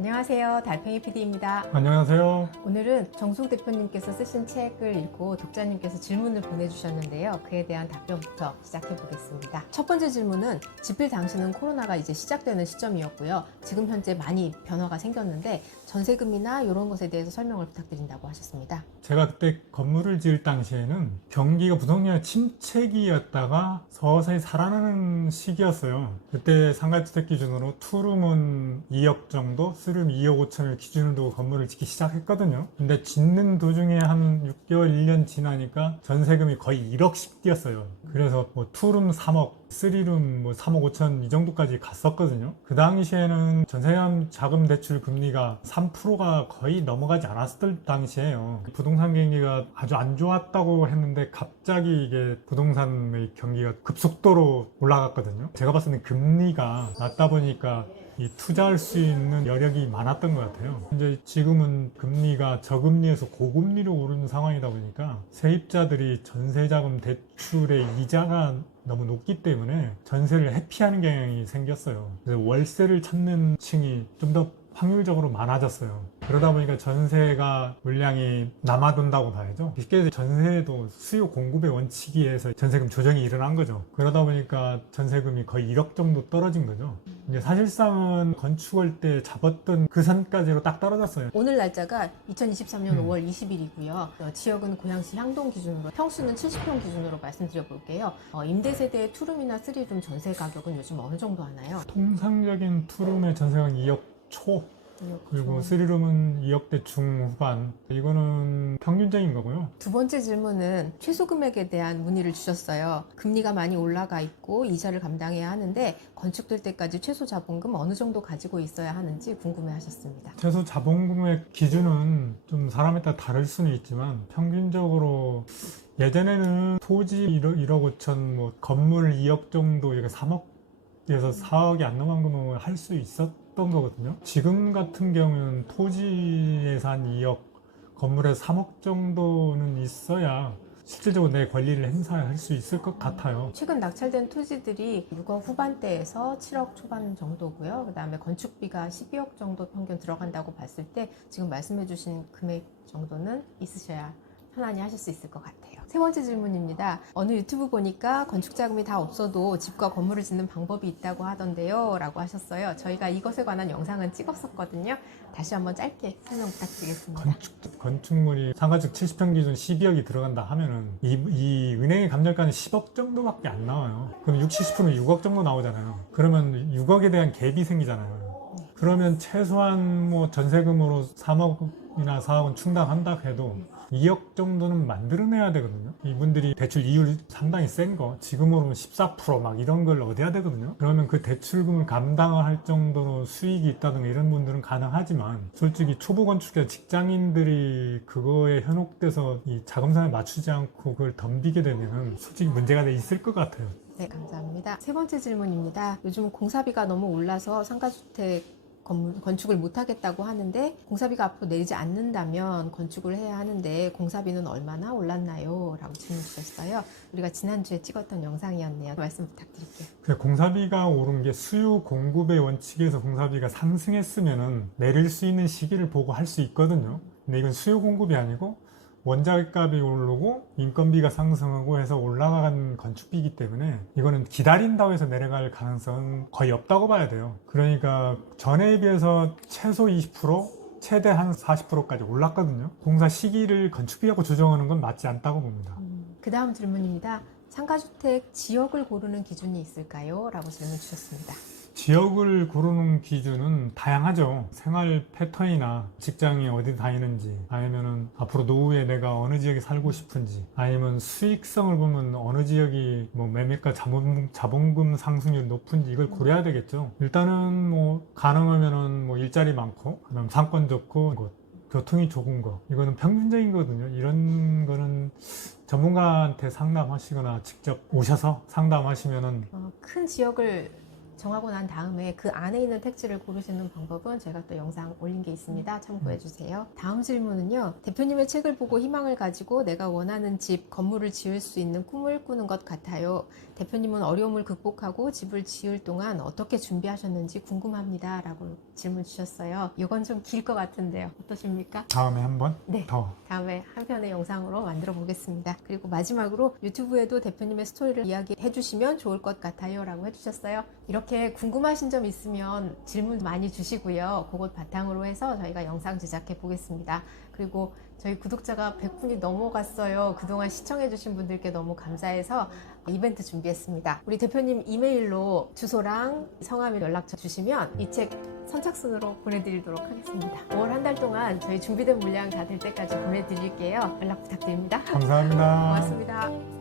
안녕하세요. 달팽이 PD입니다. 안녕하세요. 오늘은 정숙 대표님께서 쓰신 책을 읽고 독자님께서 질문을 보내주셨는데요. 그에 대한 답변부터 시작해 보겠습니다. 첫 번째 질문은 집필 당시는 코로나가 이제 시작되는 시점이었고요. 지금 현재 많이 변화가 생겼는데 전세금이나 이런 것에 대해서 설명을 부탁드린다고 하셨습니다. 제가 그때 건물을 지을 당시에는 경기가 부동산 침체기였다가 서서히 살아나는 시기였어요. 그때 상가주택 기준으로 투룸은 2억 정도, 쓰룸 2억 5천을 기준으로 두고 건물을 짓기 시작했거든요. 근데 짓는 도중에 한 6개월, 1년 지나니까 전세금이 거의 1억씩 뛰었어요. 그래서 뭐 투룸 3억, 3룸 뭐 3억 5천 이 정도까지 갔었거든요. 그 당시에는 전세금 자금 대출 금리가 3%가 거의 넘어가지 않았을 당시에요. 부동산 경기가 아주 안 좋았다고 했는데 갑자기 이게 부동산의 경기가 급속도로 올라갔거든요. 제가 봤을 때 금리가 낮다 보니까 이 투자할 수 있는 여력이 많았던 것 같아요. 이제 지금은 금리가 저금리에서 고금리로 오르는 상황이다 보니까 세입자들이 전세자금 대출의 이자가 너무 높기 때문에 전세를 회피하는 경향이 생겼어요. 그래서 월세를 찾는 층이 좀 더 확률적으로 많아졌어요. 그러다 보니까 전세가 물량이 남아돈다고 봐야죠. 쉽게 해서 전세도 수요 공급의 원칙에 의해서 전세금 조정이 일어난 거죠. 그러다 보니까 전세금이 거의 1억 정도 떨어진 거죠. 이제 사실상은 건축할 때 잡았던 그 선까지로 딱 떨어졌어요. 오늘 날짜가 2023년 5월 20일이고요. 지역은 고양시 향동 기준으로, 평수는 70평 기준으로 말씀드려 볼게요. 임대세대의 투룸이나 쓰리룸 전세 가격은 요즘 어느 정도 하나요? 통상적인 투룸의 전세가 2억 초, 그리고 3룸은 2억대 중후반. 이거는 평균적인 거고요. 두 번째 질문은 최소 금액에 대한 문의를 주셨어요. 금리가 많이 올라가 있고 이자를 감당해야 하는데 건축될 때까지 최소 자본금 어느 정도 가지고 있어야 하는지 궁금해 하셨습니다. 최소 자본금의 기준은 좀 사람에 따라 다를 수는 있지만 평균적으로 예전에는 토지 1억 5천, 뭐 건물 2억 정도, 이렇게 3억에서 4억이 안 넘어가면 할 수 있었던 거거든요. 지금 같은 경우는 토지에서 한 2억, 건물에서 3억 정도는 있어야 실질적으로 내 권리를 행사할 수 있을 것 같아요. 최근 낙찰된 토지들이 6억 후반대에서 7억 초반 정도고요. 그 다음에 건축비가 12억 정도 평균 들어간다고 봤을 때 지금 말씀해 주신 금액 정도는 있으셔야 편안히 하실 수 있을 것 같아요. 세 번째 질문입니다. 어느 유튜브 보니까 건축자금이 다 없어도 집과 건물을 짓는 방법이 있다고 하던데요 라고 하셨어요. 저희가 이것에 관한 영상은 찍었었거든요. 다시 한번 짧게 설명 부탁드리겠습니다. 건축물이 상가주택 70평 기준 12억이 들어간다 하면은 이 은행의 감정가는 10억 정도밖에 안 나와요. 그럼 70%는 6억 정도 나오잖아요. 그러면 6억에 대한 갭이 생기잖아요. 그러면 최소한 뭐 전세금으로 3억이나 4억은 충당한다 해도 2억 정도는 만들어내야 되거든요. 이분들이 대출 이율 상당히 센 거, 지금으로는 14% 이런 걸 얻어야 되거든요. 그러면 그 대출금을 감당할 정도로 수익이 있다든가 이런 분들은 가능하지만 솔직히 초보 건축자 직장인들이 그거에 현혹돼서 이 자금상에 맞추지 않고 그걸 덤비게 되면 솔직히 문제가 있을 것 같아요. 네, 감사합니다. 세 번째 질문입니다. 요즘 공사비가 너무 올라서 상가주택 건축을 못하겠다고 하는데 공사비가 앞으로 내리지 않는다면 건축을 해야 하는데 공사비는 얼마나 올랐나요? 라고 질문 주셨어요. 우리가 지난주에 찍었던 영상이었네요. 말씀 부탁드릴게요. 공사비가 오른 게 수요 공급의 원칙에서 공사비가 상승했으면 내릴 수 있는 시기를 보고 할 수 있거든요. 근데 이건 수요 공급이 아니고 원자재값이 오르고 인건비가 상승하고 해서 올라간 건축비이기 때문에 이거는 기다린다고 해서 내려갈 가능성은 거의 없다고 봐야 돼요. 그러니까 전에 비해서 최소 20%, 최대 한 40%까지 올랐거든요. 공사 시기를 건축비하고 조정하는 건 맞지 않다고 봅니다. 그 다음 질문입니다. 상가주택 지역을 고르는 기준이 있을까요? 라고 질문 주셨습니다. 지역을 고르는 기준은 다양하죠. 생활 패턴이나 직장이 어디 다니는지, 아니면은 앞으로 노후에 내가 어느 지역에 살고 싶은지, 아니면 수익성을 보면 어느 지역이 뭐 매매가 자본금 상승률이 높은지 이걸 고려해야 되겠죠. 일단은 뭐 가능하면은 뭐 일자리 많고, 그다음 상권 좋고, 뭐 교통이 좋은 거, 이거는 평균적인 거거든요. 이런 거는 전문가한테 상담하시거나 직접 오셔서 상담하시면은 큰 지역을 정하고 난 다음에 그 안에 있는 택지를 고르시는 방법은 제가 또 영상 올린 게 있습니다. 참고해 주세요. 다음 질문은요. 대표님의 책을 보고 희망을 가지고 내가 원하는 집, 건물을 지을 수 있는 꿈을 꾸는 것 같아요. 대표님은 어려움을 극복하고 집을 지을 동안 어떻게 준비하셨는지 궁금합니다. 라고 질문 주셨어요. 이건 좀 길 것 같은데요. 어떠십니까? 다음에 한번 네. 더. 다음에 한 편의 영상으로 만들어 보겠습니다. 그리고 마지막으로 유튜브에도 대표님의 스토리를 이야기해 주시면 좋을 것 같아요 라고 해주셨어요. 이렇게 궁금하신 점 있으면 질문 많이 주시고요. 그것 바탕으로 해서 저희가 영상 제작해 보겠습니다. 그리고 저희 구독자가 100분이 넘어갔어요. 그동안 시청해 주신 분들께 너무 감사해서 이벤트 준비했습니다. 우리 대표님 이메일로 주소랑 성함 연락처 주시면 이 책 선착순으로 보내드리도록 하겠습니다. 5월 한 달 동안 저희 준비된 물량 다 될 때까지 보내드릴게요. 연락 부탁드립니다. 감사합니다. 고맙습니다.